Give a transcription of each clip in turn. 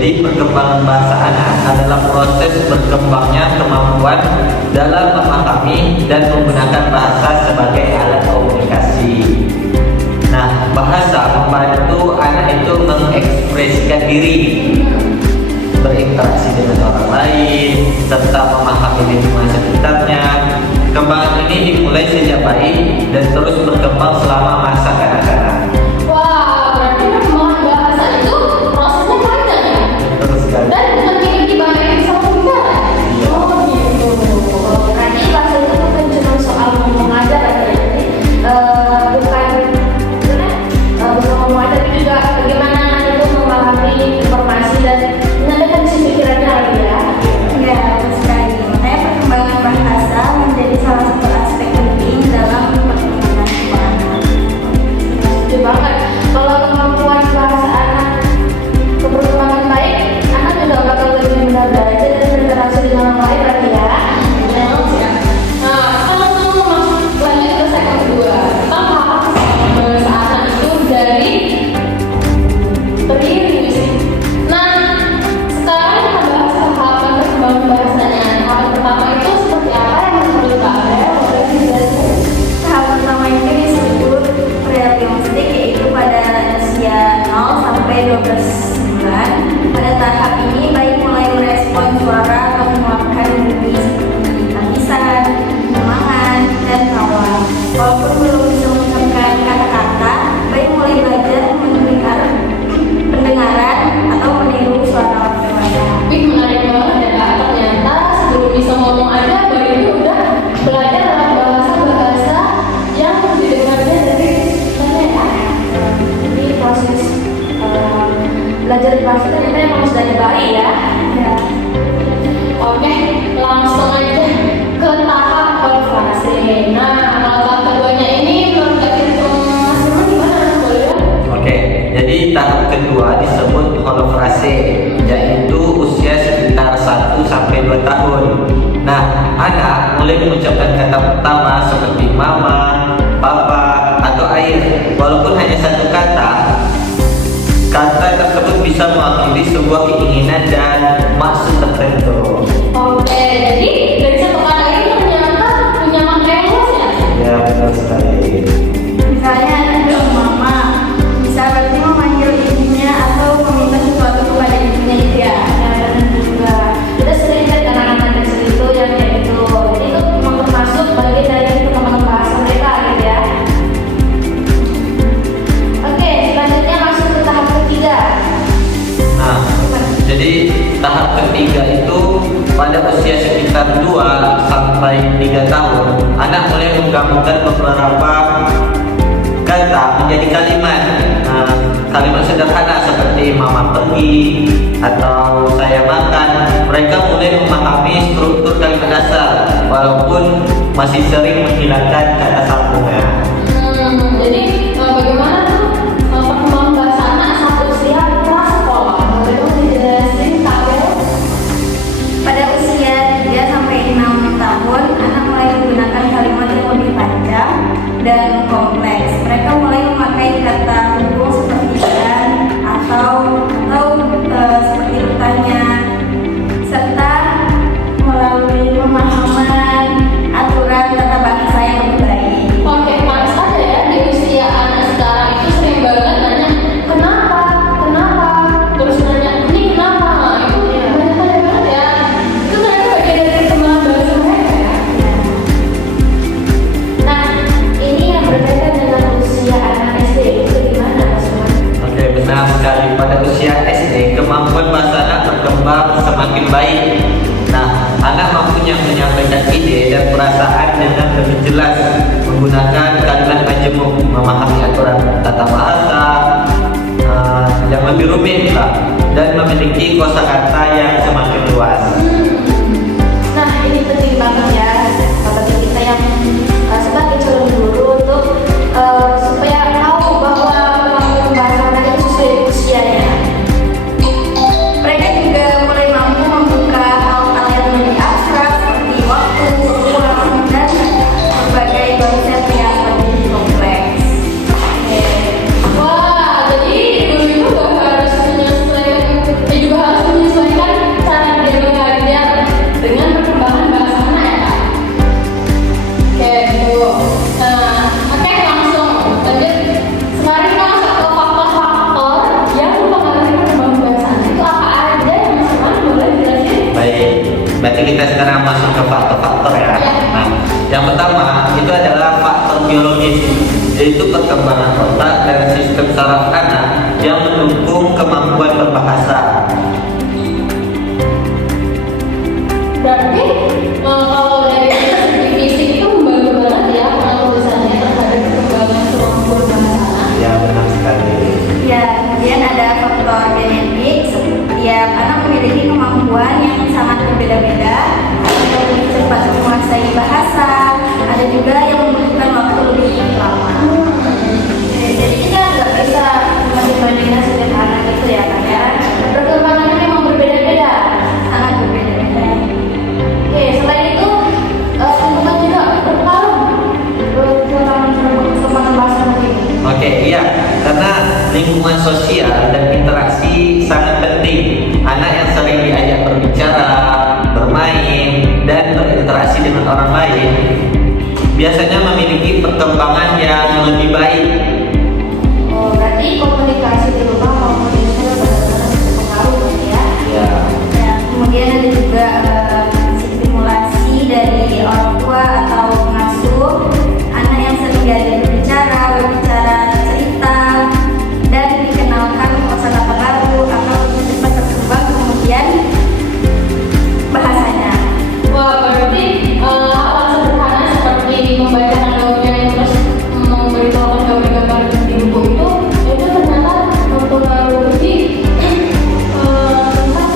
Jadi perkembangan bahasa anak adalah proses berkembangnya kemampuan dalam memahami dan menggunakan bahasa sebagai alat komunikasi. Nah, bahasa membantu anak itu mengekspresikan diri, berinteraksi dengan orang lain, serta memahami lingkungan sekitarnya. Kembangan ini dimulai sejak bayi dan terus berkembang selama masa kanak-kanak. Wah, berarti perkembangan bahasa itu prosesnya panjang ya? Terus kan? Dan bukan dibandingin sama negara? Iya. Oh gitu. Berarti bahasa itu bukan cuma soal ngomong aja berarti ya? Bukan ngomong aja, tapi juga bagaimana anak itu memahami informasi dan menandakan isi pikirannya lagi ya? Ya, betul sekali. Makanya perkembangan bahasa menjadi salah satu aspek penting dalam perkembangan sebuah anak. Setuju banget. Kalau kemampuan bahasa anak keberkembangan baik, anak juga bakal lebih mudah belajar dan berinteraksi dengan orang lain berarti ya. Nah, kita langsung masuk lanjut ke segmen kedua. Kita bahas bahasa anak itu dari linguistik. Nah, sekarang kita bahas tahapan perkembangan bahasanya. Tahapan pertama itu seperti apa yang menurut Kak Abel? Boleh dijelasin? Tahap pertama itu disebut pre-linguistik, yaitu pada usia 0 sampai 12 bulan. Pada tahap ini bayi mulai merespon suara atau mengeluarkan bunyi seperti tangisan, kemahan, dan tawa. Walaupun belum bisa mengucapkan kata-kata, bayi mulai belajar mendengar pendengaran atau meniru suara orang dewasa. Wih, menarik banget ya Kak. Ternyata sebelum bisa ngomong aja, bayi itu udah belajar dalam bahasa-bahasa yang didengarnya dari sekitarnya ya. Jadi proses belajar bahasa ternyata emang sudah dari bayi ya. Ya. Oke, langsung aja ke tahap konfirmasi. Nah, kalau tahap keduanya ini menurut Kak Mas Irman gimana? Boleh ya? Oke, jadi tahap kedua disebut holofrase, yaitu usia sekitar 1 sampai 2 tahun. Nah, anak mulai mengucapkan kata pertama seperti mama, papa, atau air. Walaupun hanya satu kata, kata tersebut bisa mewakili sebuah keinginan dan maksud tertentu. Oke, jadi dari satu kata ini ternyata punya makna yang luas ya? Ya, benar sekali. Misalnya anak bilang mama, bisa berarti memanggil ibunya atau meminta sesuatu kepada ibunya itu ya. Dan juga kita sering lihat anak-anak kecil itu yang kayak gitu. Jadi itu memang termasuk bagian dari perkembangan bahasa mereka gitu ya. Oke, selanjutnya masuk ke tahap ketiga. Nah, jadi tahap ketiga itu pada usia sekitar 2 sampai 3 tahun, anak mulai menggabungkan beberapa kata menjadi kalimat. Nah, kalimat sederhana seperti mama pergi atau saya makan. Mereka mulai memahami struktur kalimat dasar walaupun masih sering menghilangkan kata sambungnya. Jadi bagaimana tuh perkembangan bahasa anak saat usia prasekolah? Boleh dong dijelasin Kak Abel? Pada usia 3 sampai 6 tahun, anak mulai menggunakan kalimat yang lebih panjang dan kompleks. Mereka mulai memakai kata hubung seperti dan atau seperti bertanya, serta melalui pemahaman aturan tata bahasa yang lebih baik. Oke, pantas aja ya di usia anak sekarang itu sering banget nanya kenapa, terus nanya ini kenapa, itu banyak banget ya. Itu ternyata bagian dari perkembangan bahasa mereka ya. Nah, ini yang berbeda dengan usia anak SD itu gimana? yaitu perkembangan otak dan sistem saraf anak yang mendukung kemampuan berbahasa. Berarti kalau dari segi fisik itu membantu banget ya pengawasannya terhadap perkembangan kemampuan bahasa. Ya, benar sekali. Ya, kemudian ada faktor genetik. Setiap anak memiliki kemampuan yang sangat berbeda-beda. Ada yang lebih cepat menguasai bahasa, ada juga yang membutuhkan waktu lebih lama. Jadi kita nggak bisa membandingkan setiap anak itu ya kan ya. Perkembangannya memang berbeda-beda. Sangat berbeda-beda. Oke, selain itu lingkungan juga berpengaruh dalam perkembangan bahasa ini. Oke, iya, karena lingkungan sosial dan interaksi sangat penting. Anak yang sering diajak berbicara, bermain, dan berinteraksi dengan orang lain biasanya memiliki perkembangan yang lebih baik. Oh, berarti komunikasi di rumah maupun di sekolah benar-benar berpengaruh ya. Ya, Dan kemudian ada juga stimulasi dari orang tua atau pengasuh. Anak yang sering diajak berbicara cerita, dan dikenalkan kosakata baru akan lebih cepat berkembang kemudian bahasanya. Wah, berarti hal sederhana seperti membacakan dongeng terus memberitahukan gambar-gambar di buku itu ternyata mempengaruhi tentang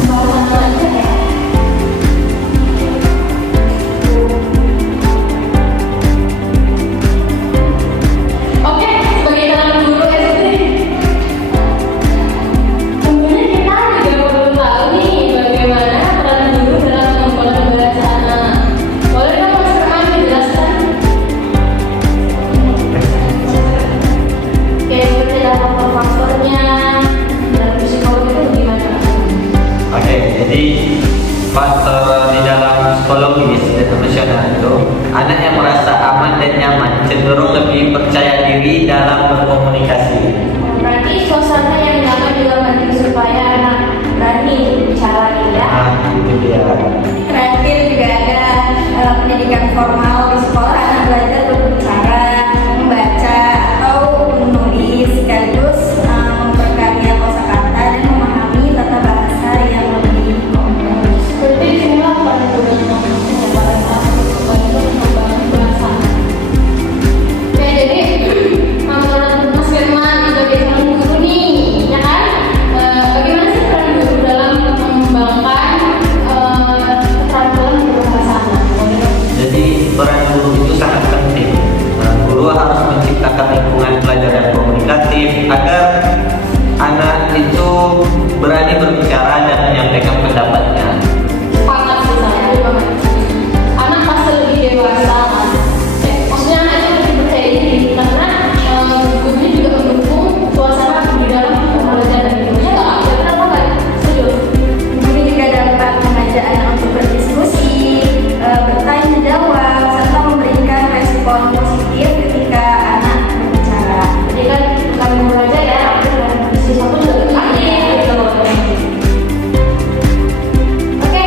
kebahasaan aja ya. Oke, sebagai calon guru SD, tentunya kita juga perlu tahu nih bagaimana peran guru dalam mengembangkan bahasa anak. Boleh dong Mas Herman dijelaskan? Oke, seperti ada faktor-faktornya dalam psikologi itu gimana? oke. Jadi faktor di dalam psikologis dan emosional itu, anak yang merasa aman dan nyaman cenderung lebih percaya diri dalam berkomunikasi. Berarti suasana yang nyaman juga penting supaya anak berani bicara gitu ya. Nah, itu dia. Terakhir juga ada pendidikan formal di sekolah. Anak belajar berbicara, membaca atau menulis, sekaligus memperkaya kosakata dan memahami tata bahasa yang lebih kompleks. Berarti semua pada guna pengembangan bahasa. Oke, jadi menurut Mas Firman sebagai calon guru nih, ya kan? Bagaimana sih peran guru dalam mengembangkan keterampilan berbahasa anak? Jadi peran guru itu sangat penting. Nah, guru harus menciptakan lingkungan belajar yang komunikatif agar anak itu berani berbicara dan menyampaikan pendapatnya. Sepakat sih saya juga. Anak pasti lebih dewasa kan. Maksudnya anak itu lebih percaya diri karena gurunya juga mendukung suasana di dalam pembelajaran itu. Ya nggak? Benar apa nggak? Setuju? Guru juga dapat mengajak anak untuk berdiskusi, bertanya jawab, serta memberikan respon positif ketika anak berbicara. Jadi kan kami belajar ya, si satu juga aktif gitu. Oke,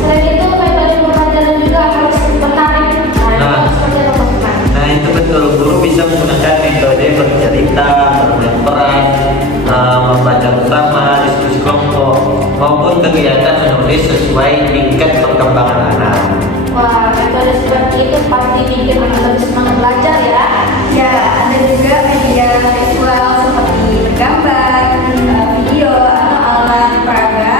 selain itu metode pembelajaran juga harus menarik. Nah, itu seperti apa Mas Firman? Nah, itu betul. Guru bisa menggunakan metode bercerita, bermain peran, membaca bersama, diskusi kelompok, maupun kegiatan menulis sesuai tingkat perkembangan anak. Wah, metode seperti itu pasti bikin anak lebih semangat belajar ya. Ya, ada juga media visual seperti bergambar, video, atau alat peraga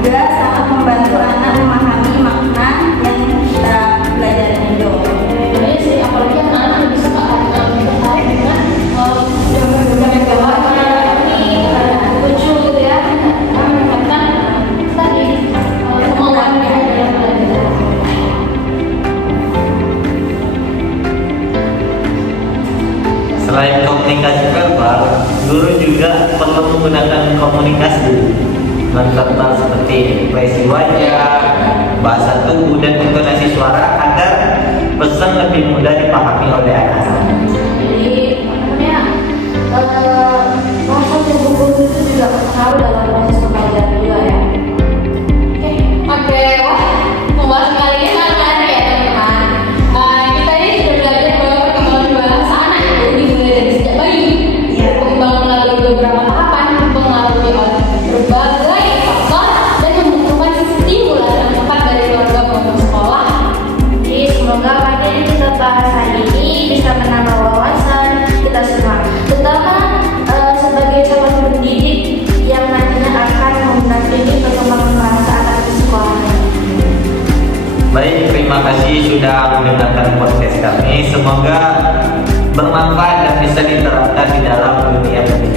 juga sangat membantu anak memahami makna yang kita belajarin itu. Iya sih, apalagi anak-anak lebih suka tertarik dengan gambar-gambar yang warna ini lucu gitu ya, meningkatkan tadi kemauannya dalam belajar. Selain komunikasi verbal, guru juga perlu menggunakan komunikasi nonverbal seperti ekspresi wajah, bahasa tubuh, dan intonasi suara agar pesan lebih mudah dipahami oleh anak. Jadi namanya bahasa tubuh guru itu juga berpengaruh dalam proses pembelajaran juga ya. Oke, wah pembahasan kali ini sangat menarik ya teman-teman. Kita ini sudah belajar bahwa perkembangan bahasa anak itu dan bisa diterapkan di dalam dunia pendidikan.